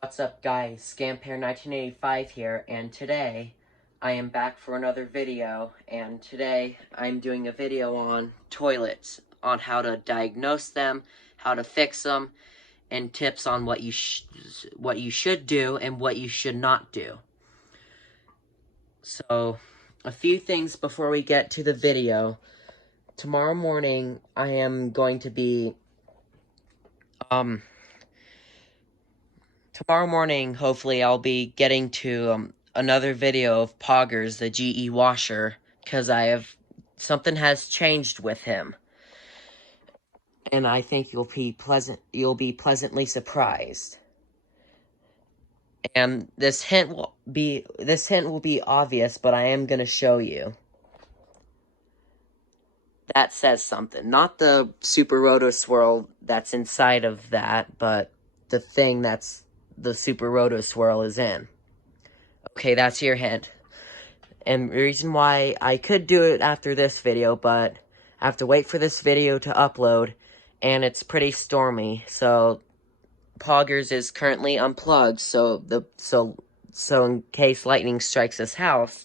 What's up guys, Scampair1985 here, and today I am back for another video, and today I'm doing a video on toilets, on how to diagnose them, how to fix them, and tips on what you should do and what you should not do. So, a few things before we get to the video. Tomorrow morning I am going to be Tomorrow morning, hopefully, I'll be getting to another video of Poggers, the GE washer, because something has changed with him, and I think you'll be pleasantly surprised. And this hint will be obvious, but I am gonna show you. That says something, not the Super Roto Swirl that's inside of that, but the thing that's the Super Roto Swirl is in. Okay, that's your hint. And the reason why I could do it after this video, but I have to wait for this video to upload, and it's pretty stormy, so Poggers is currently unplugged, so in case lightning strikes this house,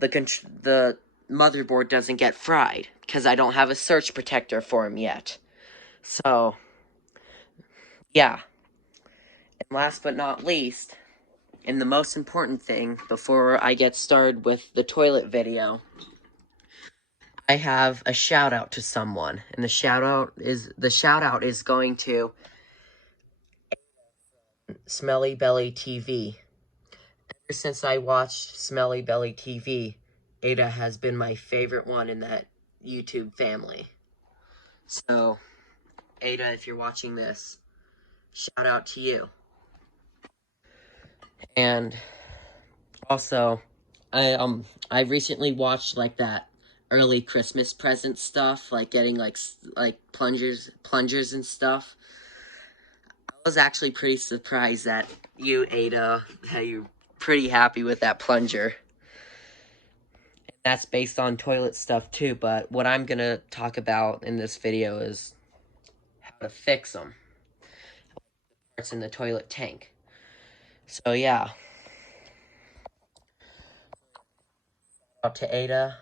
the motherboard doesn't get fried, because I don't have a surge protector for him yet. So, yeah. And last but not least, and the most important thing before I get started with the toilet video, I have a shout out to someone, and the shout out is going to SmellyBellyTV. Ever since I watched SmellyBellyTV, Aydah has been my favorite one in that YouTube family. So, Aydah, if you're watching this, shout out to you. And also, I recently watched like that early Christmas present stuff, like getting like plungers and stuff. I was actually pretty surprised that you, Aydah, that you're pretty happy with that plunger. And that's based on toilet stuff too, but what I'm gonna talk about in this video is how to fix them. Parts in the toilet tank. So yeah. Shout out to Aydah.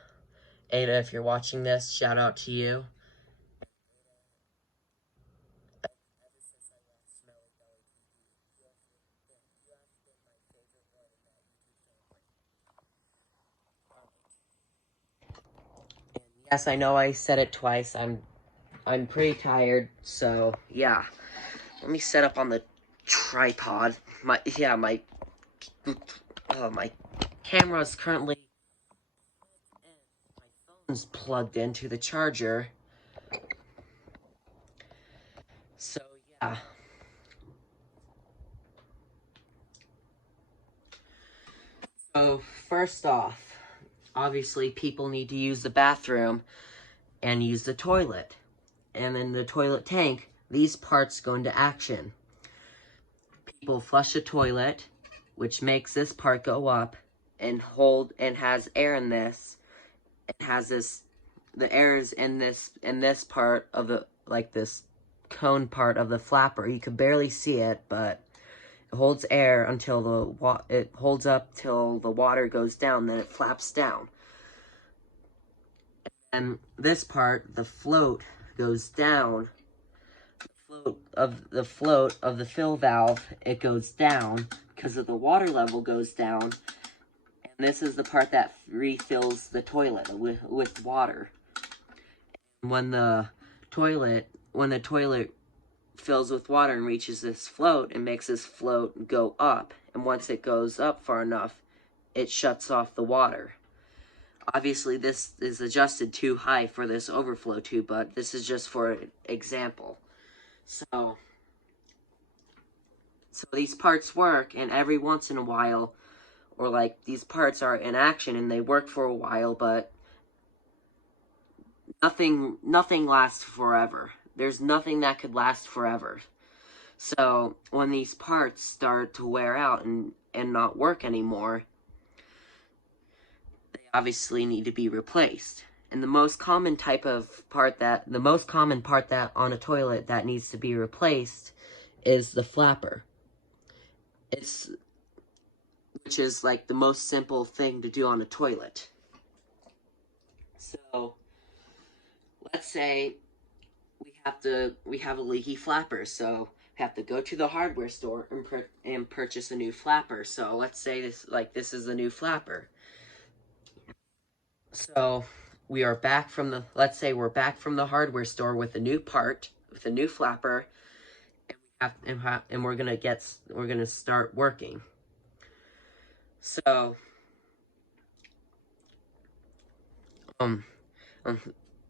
Aydah, if you're watching this, shout out to you. Yes, I know I said it twice. I'm pretty tired, so yeah. Let me set up on the tripod. My camera's currently, my phone's plugged into the charger. So yeah. So first off, obviously people need to use the bathroom and use the toilet. And in the toilet tank, these parts go into action. People flush the toilet, which makes this part go up and has air in this. It has the air is in this part of the, like this cone part of the flapper. You can barely see it, but it holds air until it holds up till the water goes down, then it flaps down. And this part, the float, goes down. The float of the fill valve, it goes down because of the water level goes down. And this is the part that refills the toilet with water. When the toilet fills with water and reaches this float, it makes this float go up. And once it goes up far enough, it shuts off the water. Obviously, this is adjusted too high for this overflow tube, but this is just for example. So these parts work, and every once in a while, or like these parts are in action and they work for a while, but nothing lasts forever. There's nothing that could last forever. So when these parts start to wear out and not work anymore, they obviously need to be replaced. And the most common part that on a toilet that needs to be replaced is the flapper. which is like the most simple thing to do on a toilet. So let's say we have a leaky flapper, so we have to go to the hardware store and purchase a new flapper. So let's say this is the new flapper. So we are back from the let's say we're back from the hardware store with a new part, with a new flapper, and we're gonna start working. So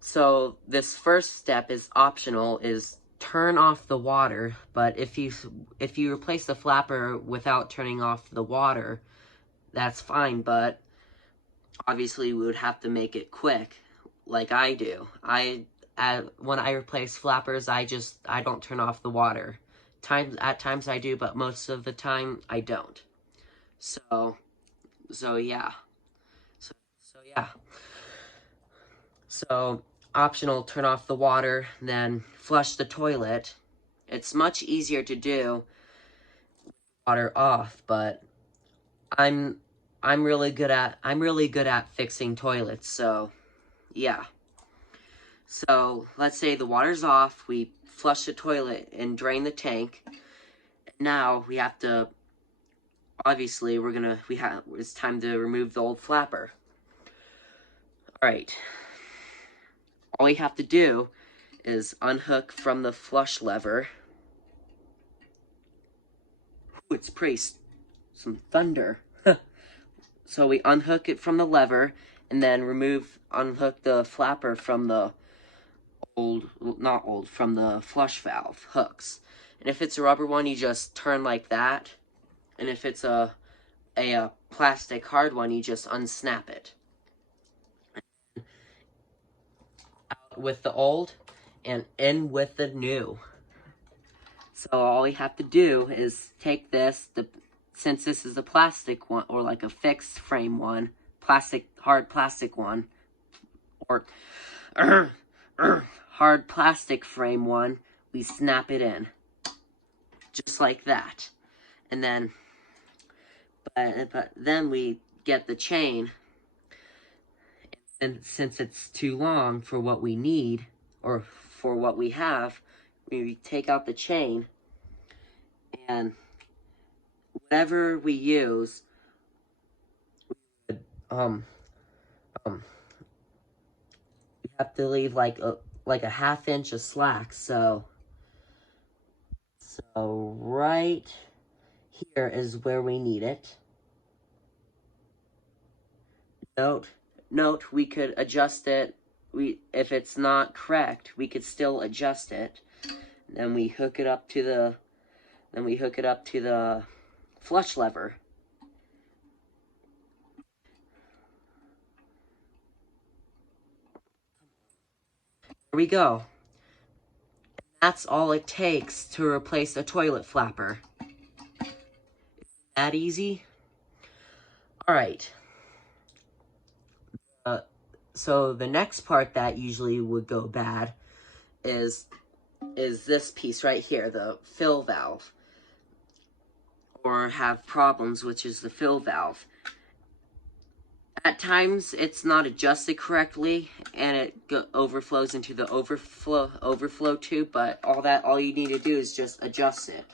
so this first step is optional, is turn off the water. But if you replace the flapper without turning off the water, that's fine, but obviously we would have to make it quick, like I do. When I replace flappers, I don't turn off the water. At times I do, but most of the time I don't. So yeah. So yeah. So optional, turn off the water, then flush the toilet. It's much easier to do with water off, but I'm really good at fixing toilets, so yeah. So let's say the water's off, we flush the toilet and drain the tank. Now we have to, obviously it's time to remove the old flapper. Alright. All we have to do is unhook from the flush lever. Ooh, it's pretty some thunder. So we unhook it from the lever and then unhook the flapper from the from the flush valve hooks. And if it's a rubber one, you just turn like that. And if it's a plastic hard one, you just unsnap it. Out with the old and in with the new. So all we have to do is take this, since this is a plastic one, or like a fixed frame one, hard plastic one, or hard plastic frame one, we snap it in. Just like that. And then, but then we get the chain, and since it's too long for what we need, or for what we have, we take out the chain, and whatever we use, we have to leave like a 1/2 inch of slack. So right here is where we need it. Note, we could adjust it. If it's not correct, we could still adjust it. Then we hook it up to the flush lever. There we go. That's all it takes to replace a toilet flapper. That easy? Alright. So the next part that usually would go bad is this piece right here, the fill valve. Or have problems, which is the fill valve. At times, it's not adjusted correctly, and it overflows into the overflow tube. But all you need to do is just adjust it,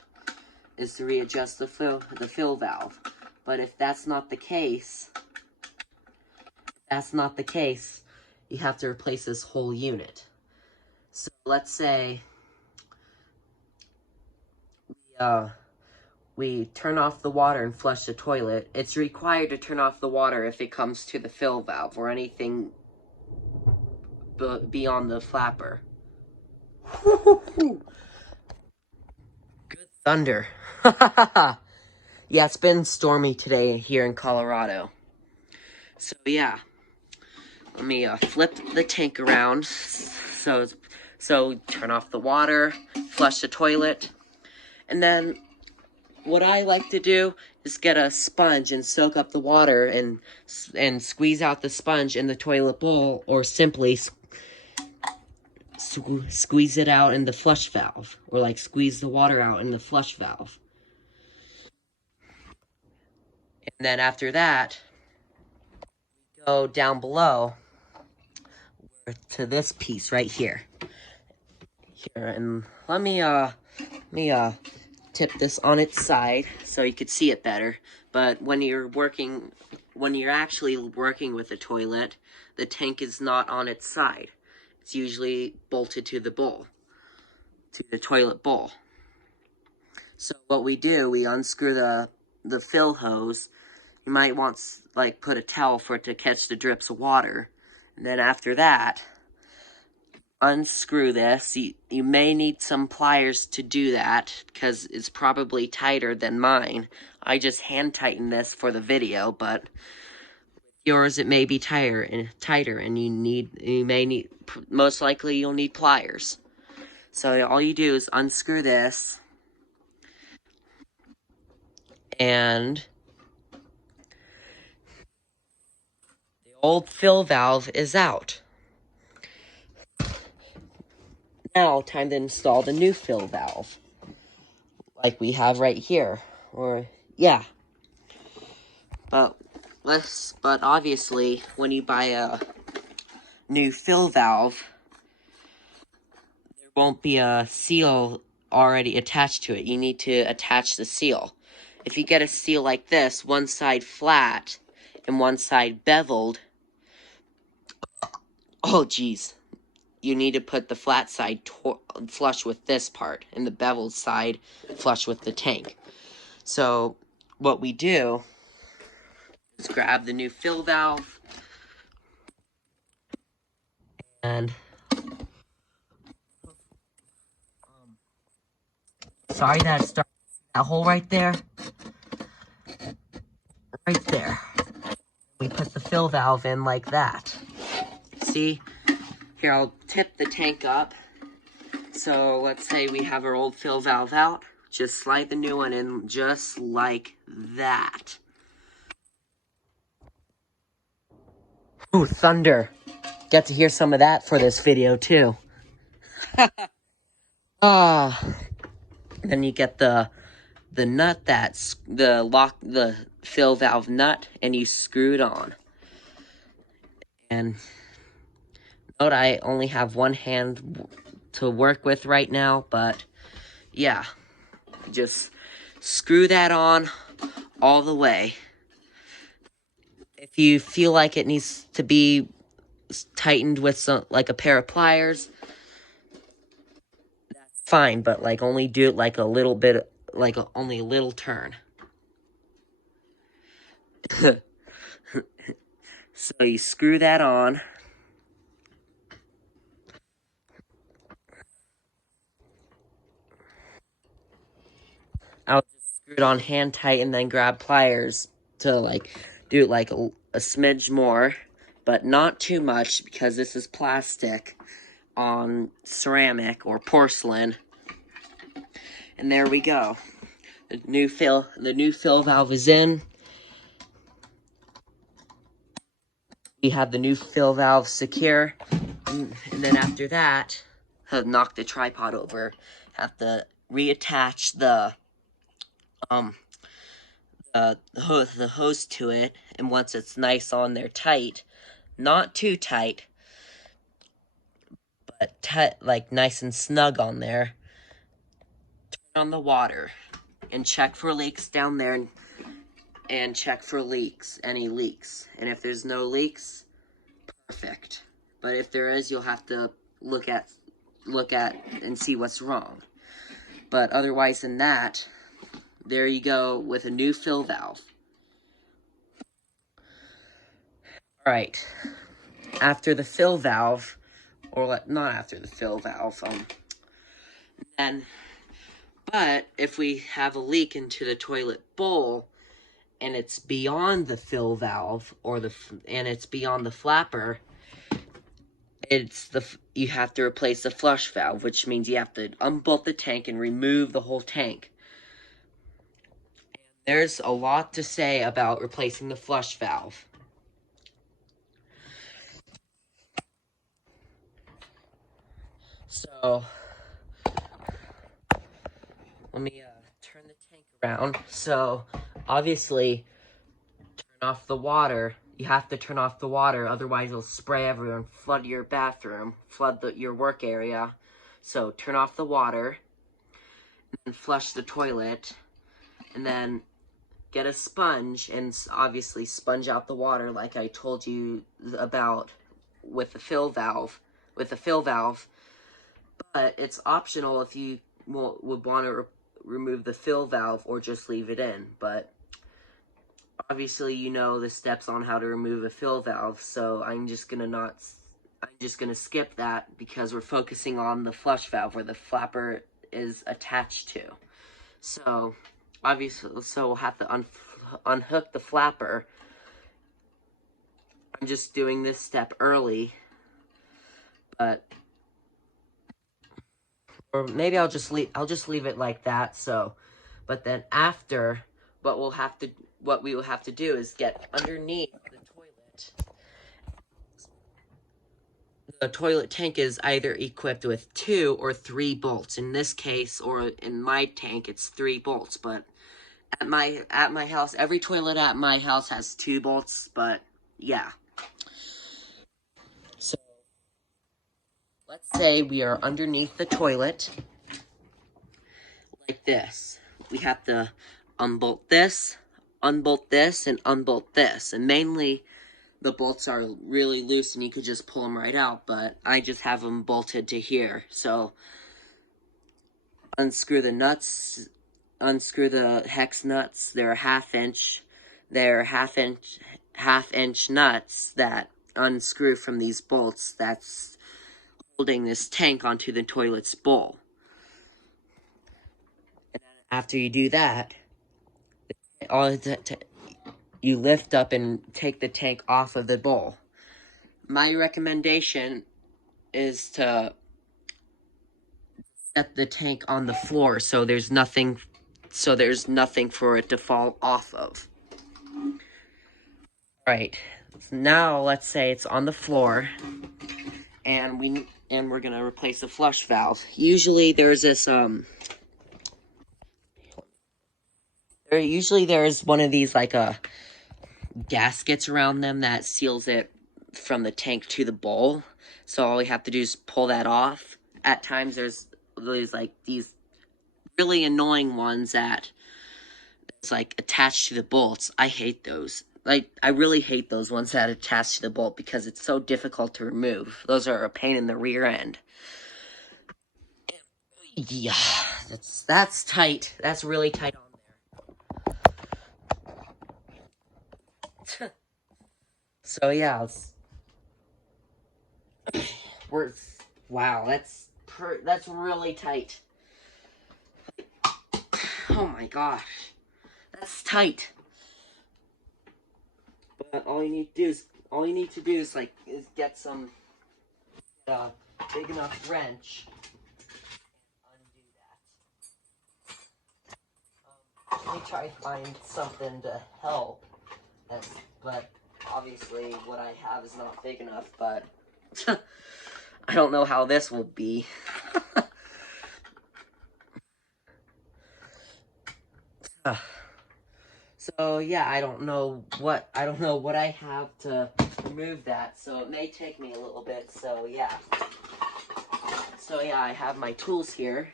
is to readjust the fill valve. But if that's not the case, you have to replace this whole unit. So let's say we turn off the water and flush the toilet. It's required to turn off the water if it comes to the fill valve or anything beyond the flapper. Good thunder. Yeah, it's been stormy today here in Colorado. So yeah, let me flip the tank around. So turn off the water, flush the toilet, and then what I like to do is get a sponge and soak up the water and squeeze out the sponge in the toilet bowl, or simply squeeze it out in the flush valve, or like squeeze the water out in the flush valve. And then after that, go down below to this piece right here. Here, and let me tip this on its side so you could see it better. But when you're actually working with a toilet, the tank is not on its side. It's usually bolted to the bowl, to the toilet bowl. So what we do, we unscrew the fill hose. You might want like put a towel for it to catch the drips of water. And then after that, unscrew this. You may need some pliers to do that because it's probably tighter than mine. I just hand tighten this for the video, but yours it may be tighter, and you may need, most likely you'll need pliers. So all you do is unscrew this, and the old fill valve is out. Now, time to install the new fill valve, like we have right here, or, yeah. But obviously, when you buy a new fill valve, there won't be a seal already attached to it. You need to attach the seal. If you get a seal like this, one side flat and one side beveled, oh geez, you need to put the flat side flush with this part, and the beveled side flush with the tank. So what we do is grab the new fill valve, and sorry that started that hole right there. Right there. We put the fill valve in like that. See? Here, I'll tip the tank up. So let's say we have our old fill valve out. Just slide the new one in just like that. Ooh, thunder. Get to hear some of that for this video too. Then you get the nut that's the fill valve nut, and you screw it on. And note I only have one hand to work with right now, but yeah, just screw that on all the way. If you feel like it needs to be tightened with some, like a pair of pliers, that's fine, but like only do it like a little bit, like only a little turn. So you screw that on. I'll just screw it on hand tight and then grab pliers to like do it like a smidge more, but not too much because this is plastic on ceramic or porcelain. And there we go. The new fill valve is in. We have the new fill valve secure, and then after that, knock the tripod over. Have to reattach the hose to it, and once it's nice on there tight, not too tight, but like nice and snug on there, turn on the water and check for leaks down there, and check for any leaks. And if there's no leaks, perfect. But if there is, you'll have to look at and see what's wrong. But otherwise than that, there you go with a new fill valve. Alright, after the fill valve, or not after the fill valve, but if we have a leak into the toilet bowl, and it's beyond the fill valve, and it's beyond the flapper, you have to replace the flush valve, which means you have to unbolt the tank and remove the whole tank. There's a lot to say about replacing the flush valve. So, let me turn the tank around. So, obviously, off the water. You have to turn off the water, otherwise it'll spray everywhere and flood your bathroom, flood your work area. So turn off the water, and flush the toilet, and then get a sponge and obviously sponge out the water like I told you about with the fill valve. But it's optional if you would want to remove the fill valve or just leave it in. But obviously you know the steps on how to remove a fill valve, so I'm just gonna skip that because we're focusing on the flush valve where the flapper is attached to. So obviously, we'll have to unhook the flapper. I'm just doing this step early, but or maybe I'll just leave it like that. So, but then after, what we will have to do is get underneath the toilet. The toilet tank is either equipped with 2 or 3 bolts. In this case, or in my tank, it's 3 bolts. But at my house, every toilet at my house has 2 bolts. But yeah. So let's say we are underneath the toilet, like this. We have to unbolt this, and unbolt this. And mainly, the bolts are really loose and you could just pull them right out, but I just have them bolted to here. So, unscrew the nuts, unscrew the hex nuts. They're half inch nuts that unscrew from these bolts that's holding this tank onto the toilet's bowl. And then after you do that, you lift up and take the tank off of the bowl. My recommendation is to set the tank on the floor so there's nothing for it to fall off of. Right. Now let's say it's on the floor and we're going to replace the flush valve. Usually there's this there's one of these like gaskets around them that seals it from the tank to the bowl. So all we have to do is pull that off. At times there's like these really annoying ones that it's like attached to the bolts. I hate those. Like, I really hate those ones that attach to the bolt because it's so difficult to remove. Those are a pain in the rear end. Yeah, that's tight. That's really tight on there. So yeah, wow, that's really tight. Oh my gosh, that's tight. But all you need to do is get some big enough wrench and undo that. Let me try to find something to help. But obviously what I have is not big enough, but I don't know how this will be. So yeah, I don't know what I have to remove that, so it may take me a little bit. So yeah, I have my tools here.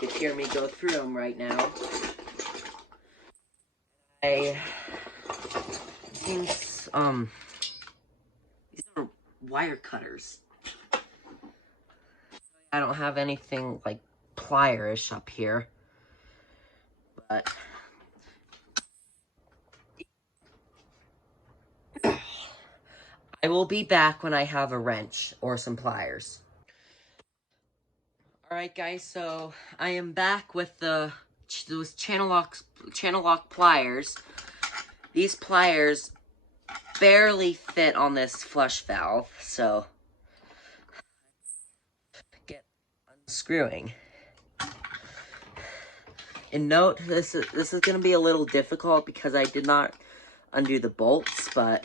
You can hear me go through them right now. These are wire cutters. I don't have anything like pliers up here, but I will be back when I have a wrench or some pliers. Alright guys, so I am back with those channel lock pliers. These pliers barely fit on this flush valve, so get unscrewing. And note, this is going to be a little difficult because I did not undo the bolts, but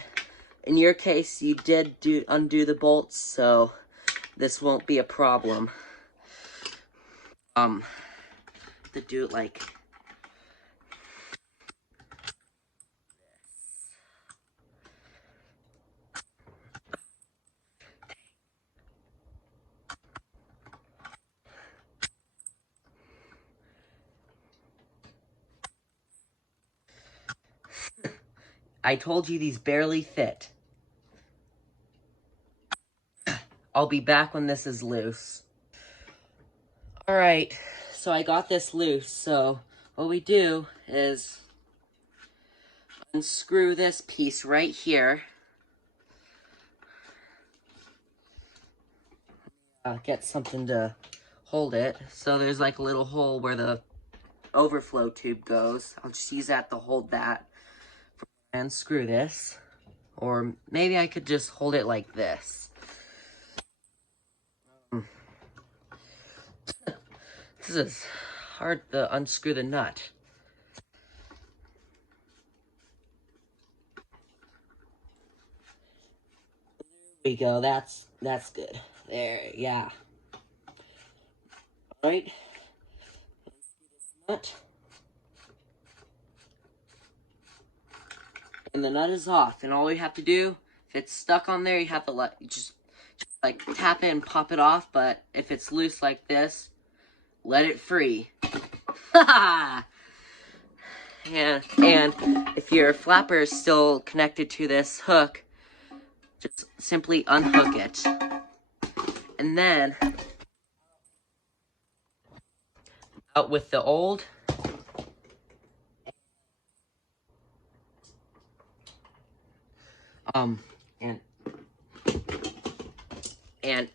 in your case, you did undo the bolts, so this won't be a problem. To do it like I told you these barely fit. I'll be back when this is loose. Alright, so I got this loose, so what we do is unscrew this piece right here. Get something to hold it. So there's like a little hole where the overflow tube goes. I'll just use that to hold that. And screw this. Or maybe I could just hold it like this. This is hard to unscrew the nut. There we go, that's good. There, yeah. Alright. Nut. And the nut is off, and all we have to do, if it's stuck on there, you have to just like tap it and pop it off, but if it's loose like this, let it free. and if your flapper is still connected to this hook, just simply unhook it. And then out with the old. And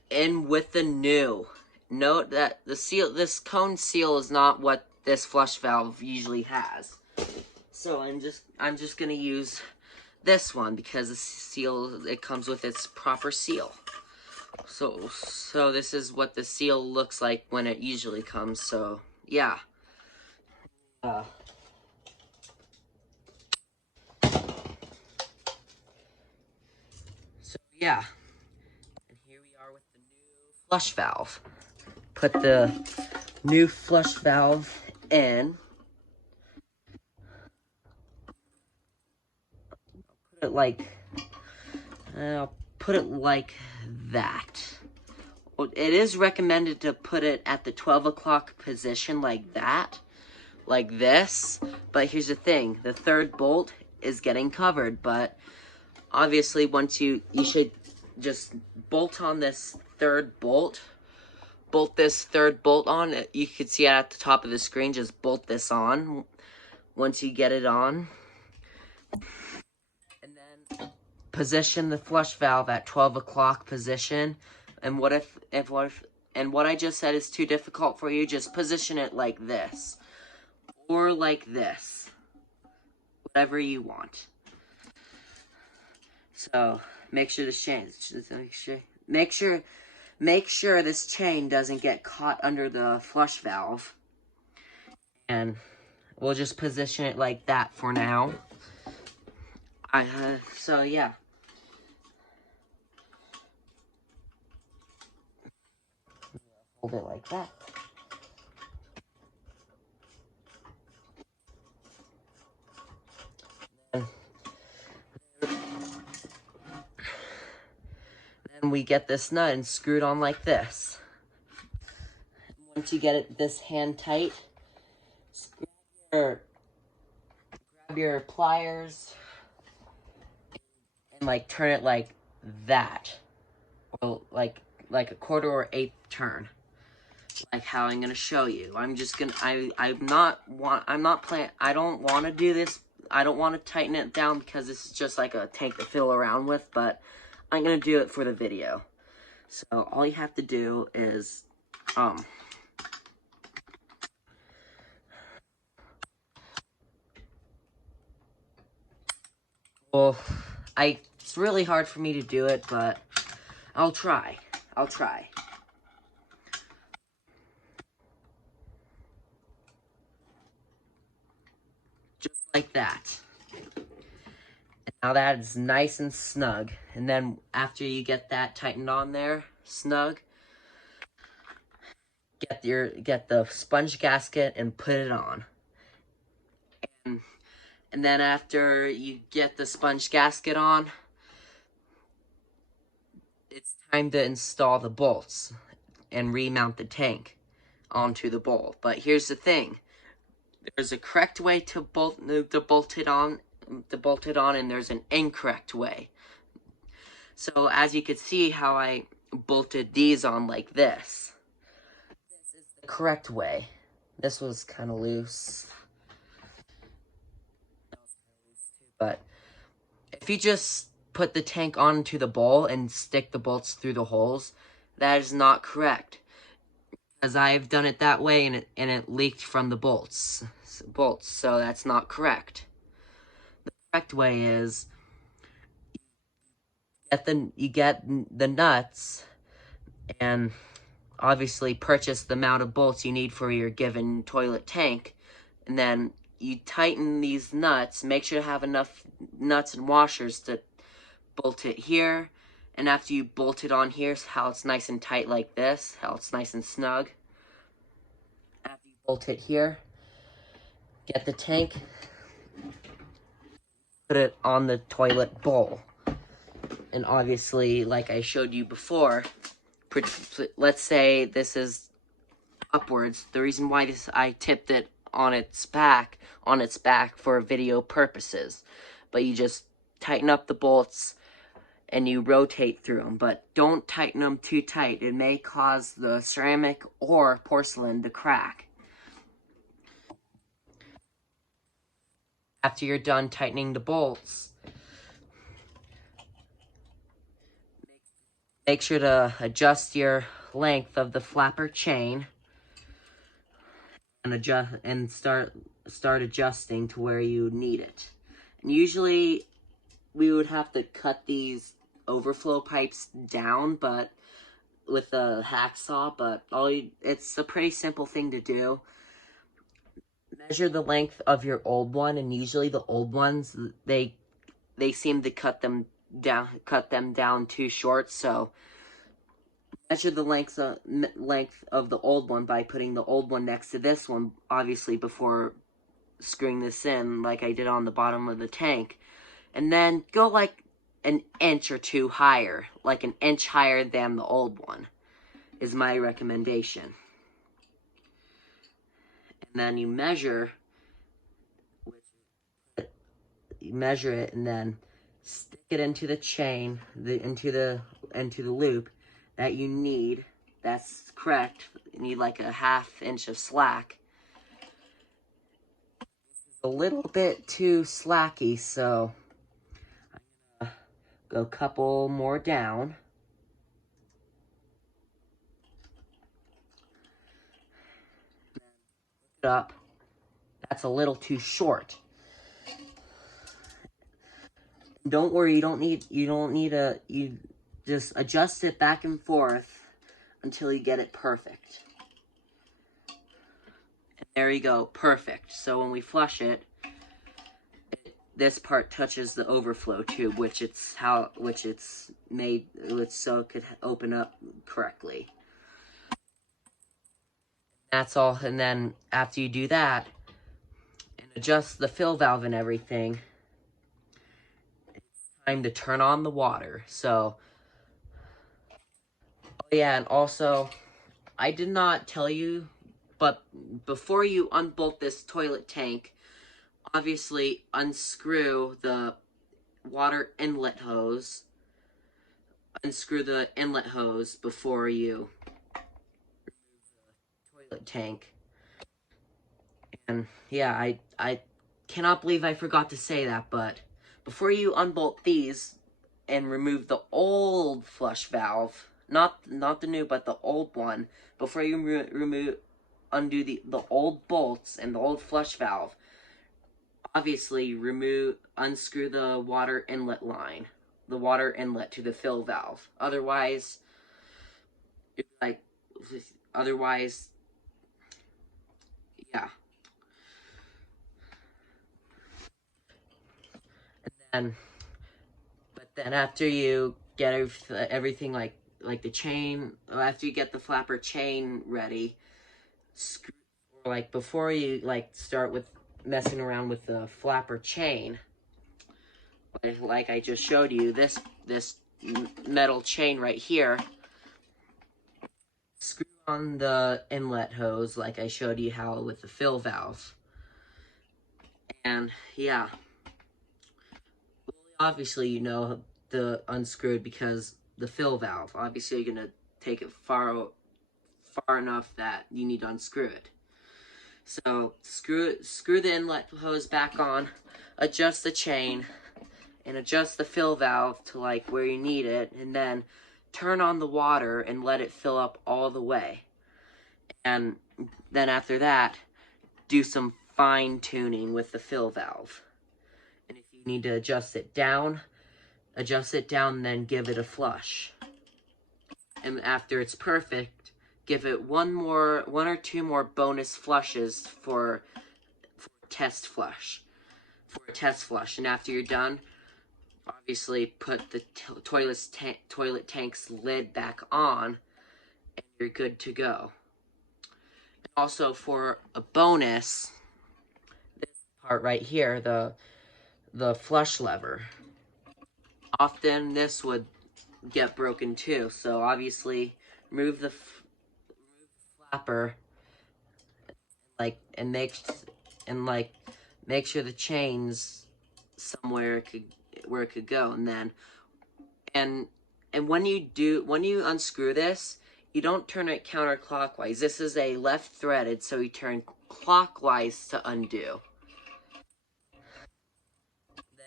in with the new. Note that the seal, this cone seal, is not what this flush valve usually has. So I'm just gonna use this one because the seal, it comes with its proper seal. So this is what the seal looks like when it usually comes. So yeah. So yeah. And here we are with the new flush valve. Put the new flush valve in. I'll put it like that. It is recommended to put it at the 12 o'clock position like that, like this. But here's the thing, the third bolt is getting covered, but obviously once you should just bolt on this third bolt. Bolt this third bolt on. You can see it at the top of the screen. Just bolt this on once you get it on. And then position the flush valve at 12 o'clock position. And what I just said is too difficult for you, just position it like this. Or like this. Whatever you want. So, make sure this chain, make sure this chain doesn't get caught under the flush valve. And we'll just position it like that for now. So yeah. Hold it like that. Then we get this nut and screw it on like this. Once you get it this hand tight, grab your pliers and like turn it like that, or like a quarter or eighth turn, like how I'm gonna show you. I'm just gonna I don't want to do this. I don't want to tighten it down because this is just like a tank to fiddle around with, but I'm gonna do it for the video. So all you have to do is well, it's really hard for me to do it, but I'll try. Just like that. And now that is nice and snug. And then after you get that tightened on there, snug, get the sponge gasket and put it on. And then after you get the sponge gasket on, it's time to install the bolts and remount the tank onto the bolt. But here's the thing. There's a correct way to bolt it on, to bolt it on, and there's an incorrect way. So as you can see how I bolted these on like this. This is the correct way. This was kind of loose. But if you just put the tank onto the bowl and stick the bolts through the holes, that is not correct. As I've done it that way, and it leaked from the bolts, so that's not correct. The correct way is you get the nuts, and obviously purchase the amount of bolts you need for your given toilet tank, and then you tighten these nuts. Make sure to have enough nuts and washers to bolt it here, and after you bolt it on here, how it's nice and tight like this, how it's nice and snug. After you bolt it here, get the tank, put it on the toilet bowl, and obviously, like I showed you before, let's say this is upwards. The reason why I tipped it on its back for video purposes, but you just tighten up the bolts and you rotate through them, but don't tighten them too tight. It may cause the ceramic or porcelain to crack. After you're done tightening the bolts, make sure to adjust your length of the flapper chain and start adjusting to where you need it. And usually we would have to cut these overflow pipes down, but with a hacksaw, but it's a pretty simple thing to do. Measure the length of your old one, and usually the old ones, they seem to cut them down too short, so measure the length of the old one by putting the old one next to this one, obviously before screwing this in like I did on the bottom of the tank. And then go like an inch or two higher, like an inch higher than the old one, is my recommendation. And then you measure it, and then stick it into the chain, into the loop that you need. That's correct. You need like a 1/2 inch of slack. It's a little bit too slacky, so I'm gonna go a couple more down. Up. That's a little too short. Don't worry, you just adjust it back and forth until you get it perfect. And there you go, perfect. So when we flush it, this part touches the overflow tube, which it's made so it could open up correctly. That's all. And then after you do that and adjust the fill valve and everything, it's time to turn on the water. So, oh yeah, and also, I did not tell you, but before you unbolt this toilet tank, obviously unscrew the water inlet hose. Unscrew the inlet hose before you toilet tank. And yeah, I cannot believe I forgot to say that, but before you unbolt these and remove the old flush valve, not the new, but the old one, before you undo the old bolts and the old flush valve, obviously unscrew the water inlet line, the water inlet to the fill valve. Otherwise, yeah. But then after you get everything like the chain, after you get the flapper chain ready, before you start with messing around with the flapper chain, like I just showed you, this metal chain right here, screw on the inlet hose like I showed you how with the fill valve. And yeah, obviously you know the unscrewed because the fill valve. Obviously you're gonna take it far enough that you need to unscrew it. So screw the inlet hose back on, adjust the chain, and adjust the fill valve to like where you need it, and then turn on the water and let it fill up all the way. And then after that, do some fine tuning with the fill valve. And if you need to adjust it down, then give it a flush. And after it's perfect, give it one or two more bonus flushes for a test flush. And after you're done, obviously put the toilet tank's lid back on, and you're good to go. And also for a bonus, this part right here, the flush lever. Often this would get broken too, so obviously remove the flapper, and make sure the chain's somewhere where it could go, and then when you unscrew this, you don't turn it counterclockwise. This is a left threaded, so you turn clockwise to undo.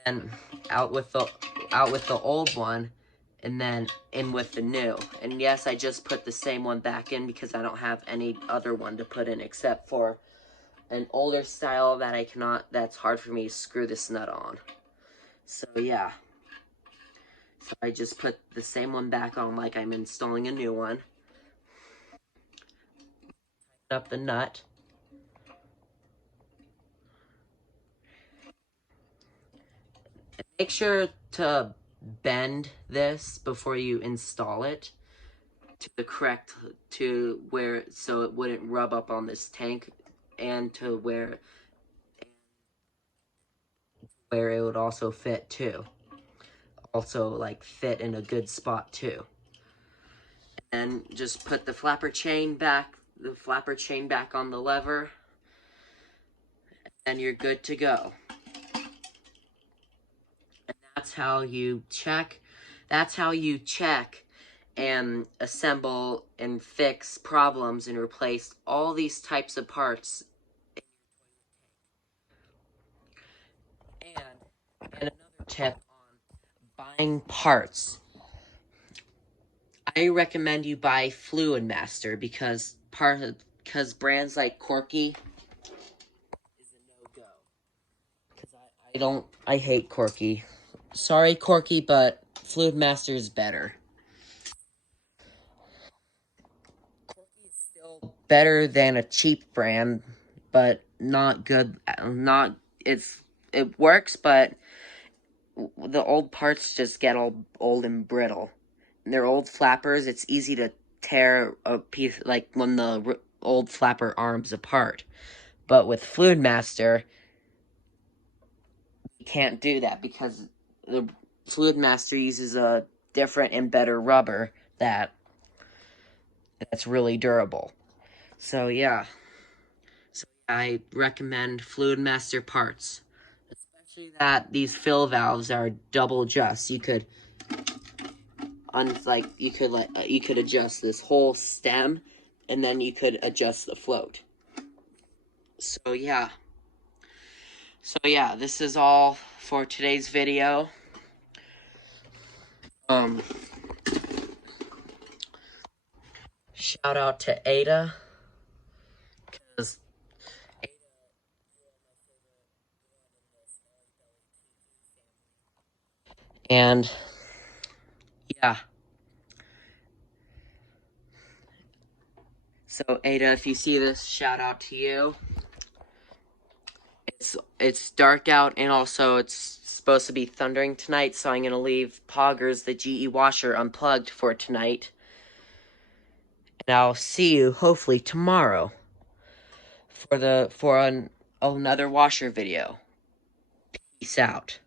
Then out with the old one, and then in with the new. And yes, I just put the same one back in because I don't have any other one to put in except for an older style that's hard for me to screw this nut on. So yeah. So I just put the same one back on like I'm installing a new one. Tighten up the nut. Make sure to bend this before you install it to where, so it wouldn't rub up on this tank, and to where it would also fit too. Also like fit in a good spot too. And just put the flapper chain back on the lever, and you're good to go. And that's how you check and assemble and fix problems and replace all these types of parts. And another tip on buying parts. I recommend you buy Fluid Master because brands like Corky is a no-go. I hate Corky. Sorry, Corky, but Fluid Master is better. Corky is still better than a cheap brand, but not good. It works, but the old parts just get all old and brittle. And they're old flappers. It's easy to tear a piece, like when the old flapper arms apart. But with Fluid Master, you can't do that because the Fluid Master uses a different and better rubber that's really durable. So yeah. So I recommend Fluid Master parts. Especially that these fill valves are double adjust. You could adjust this whole stem, and then you could adjust the float. So yeah. This is all for today's video. Shout out to Aydah, because and yeah. So Aydah, if you see this, shout out to you. It's dark out, and also it's supposed to be thundering tonight, so I'm gonna leave Poggers, the GE washer, unplugged for tonight. And I'll see you hopefully tomorrow for another washer video. Peace out.